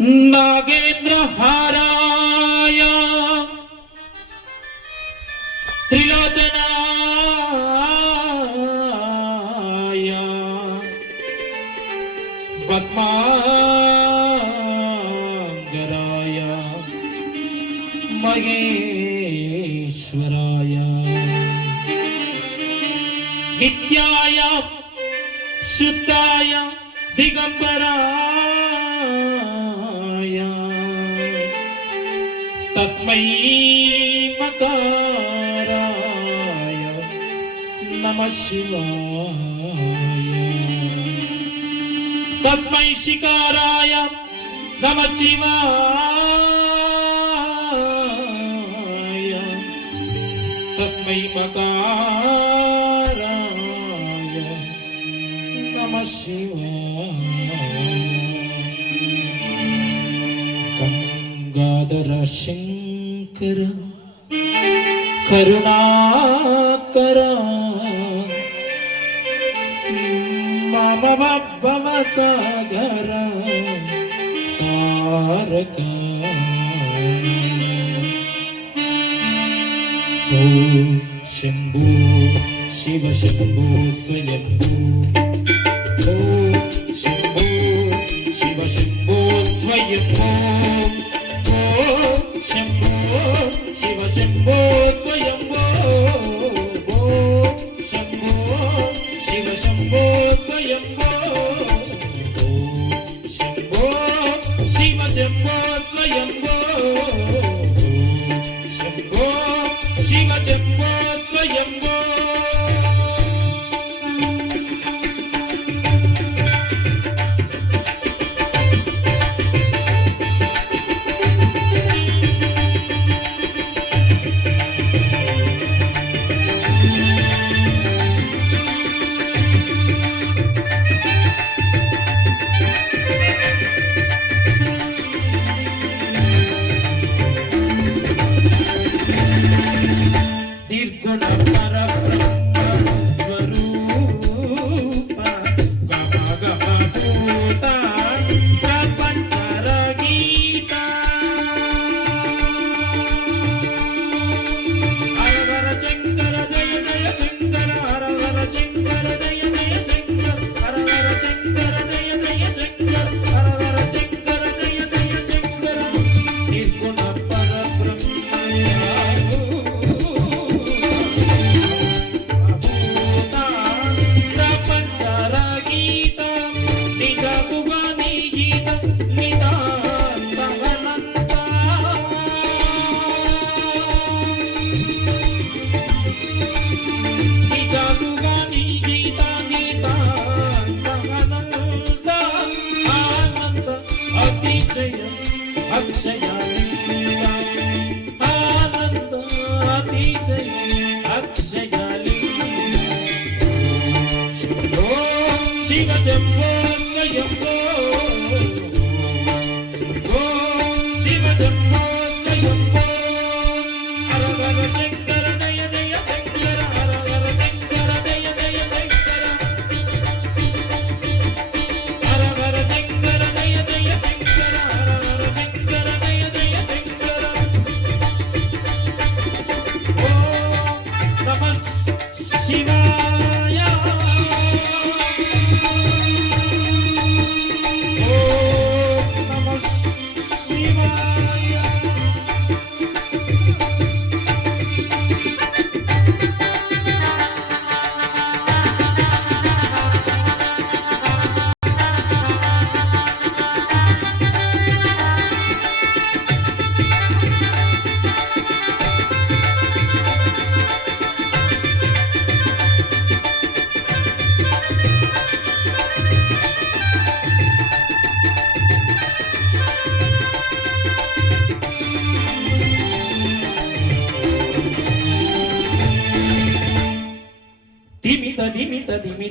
नागेन्द्रहाराय त्रिलोचनाय भस्मांगराय महेश्वराय नित्याय शुद्धाय दिगंबराय तस्मै मकाराय नमः शिवाय तस्मै शिकाराय नमः शिवाय तस्मै मकाराय नमः शिवाय गंगाधर शंकर करुणाकर मम भवसागर तारक ओ शंभो शिव शंभो स्वयंभू ओ शंभो शिव शंभो स्वयंभू ओ शंभो शिव शंभो स्वयंभो ओ शंभो शिव शंभो स्वयंभो ओ शंभो शिव शंभो स्वयंभो शंभो शिव शंभो स्वयंभो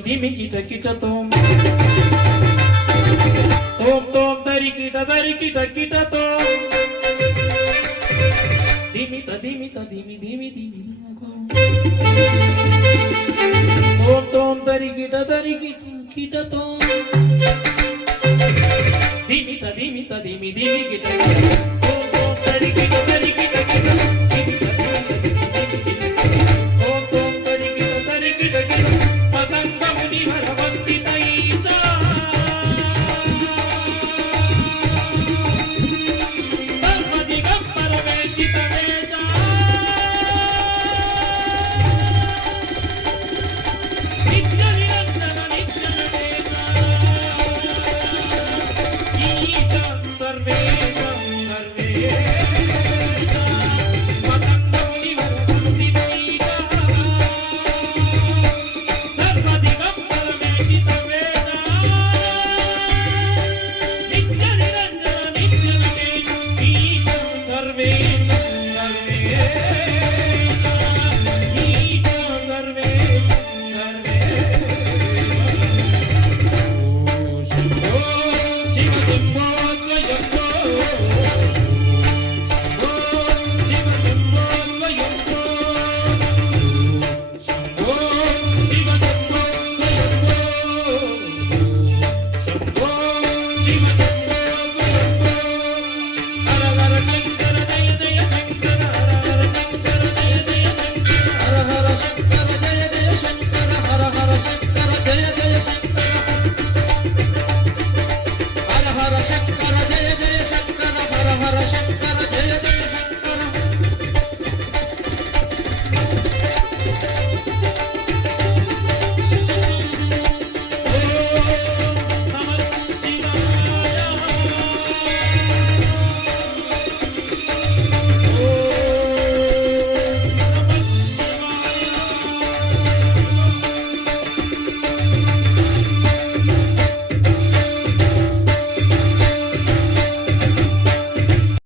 धिमी किट किट तोम तोम तोम दरी किट किट तोम धिमी धीमी धीमी धीमी तोम तोम दरी किट तोम ధిమిత ధిమిత ధిమి ధిమి గిట తో తో తరికిట